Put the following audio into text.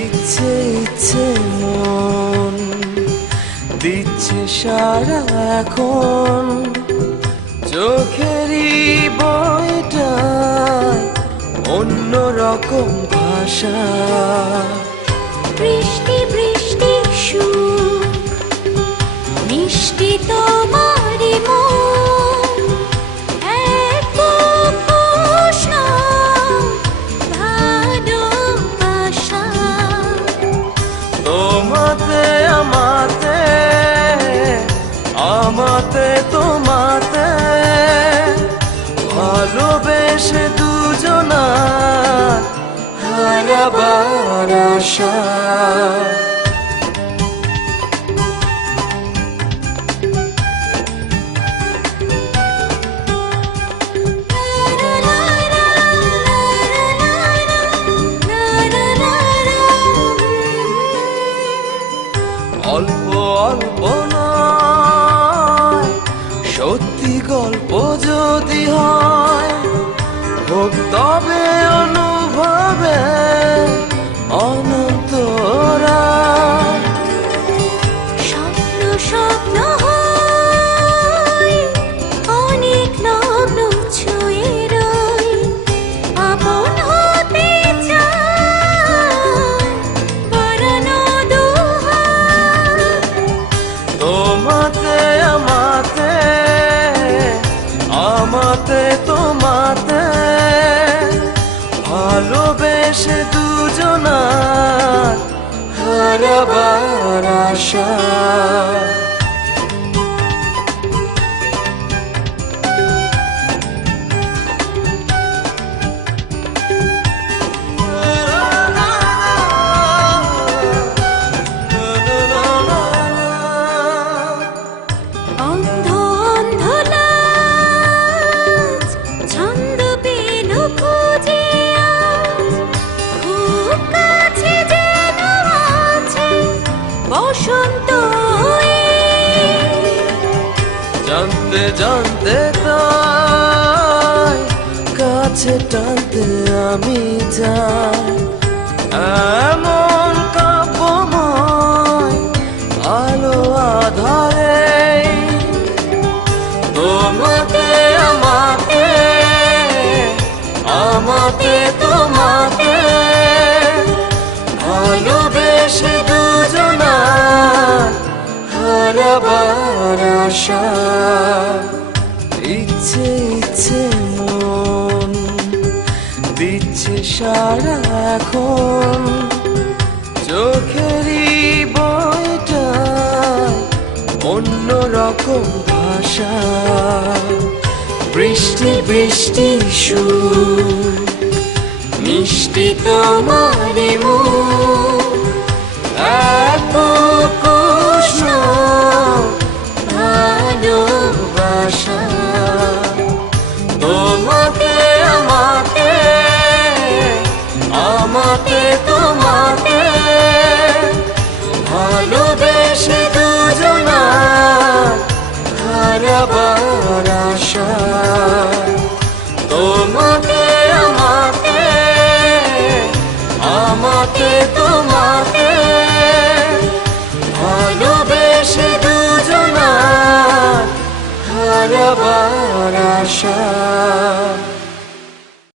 ইচ্ছে ইচ্ছে মন দিচ্ছে সারা এখন, চোখেরই বইটায় অন্যরকম ভাষা। বৃষ্টি বৃষ্টি সুখ মিষ্টি তোমারি মন, এক প্রশ্ন ভালোবাসা। তোমাতে আমাতে, আমাতে তোমাতে, ভালোবেসে দুজনার হারাবার আশা। অল্প অল্প নয়, সত্যি গল্প যদি হয়, হোক তবে অনুভবে অনন্তরা। স্বপ্ন স্বপ্ন হয়, অনেক লগ্ন ছুঁয়ে রই, আপন হতে চায় বাড়ানো দুহাত। তোমাতে আমাতে, আমাতে তোমাতে, ভালোবেসে দুজনার হারাবার আশা। অন্ধ অন্ধ লাজ ছন্দ পেল খুঁজে আজ, খুব কাছে যেন আছে বসন্ত জানতে জানতে তাই কাছে টানতে আমি যাই, এমন কাব্যময় আলো আধারে। তোমাতে আমাতে, আমাতে তোমাতে, ভালোবেসে দুজনার হারাবার আশা। ইচ্ছে ইচ্ছে মন দিচ্ছে সারা এখন, চোখেরই বইটায় অন্যরকম ভাষা। বৃষ্টি বৃষ্টি সুর মিষ্টি তোমারি মুখ, এক কৃষ্ণ ভালোবাসা। তোমাতে আমাতে, আমাতে তোমাতে, ভালোবেসে দুজনার হারাবার আশা। তোমাতে আমাতে, আমাতে তোমাতে, ভালোবেসে দুজনার হারাবার আশা।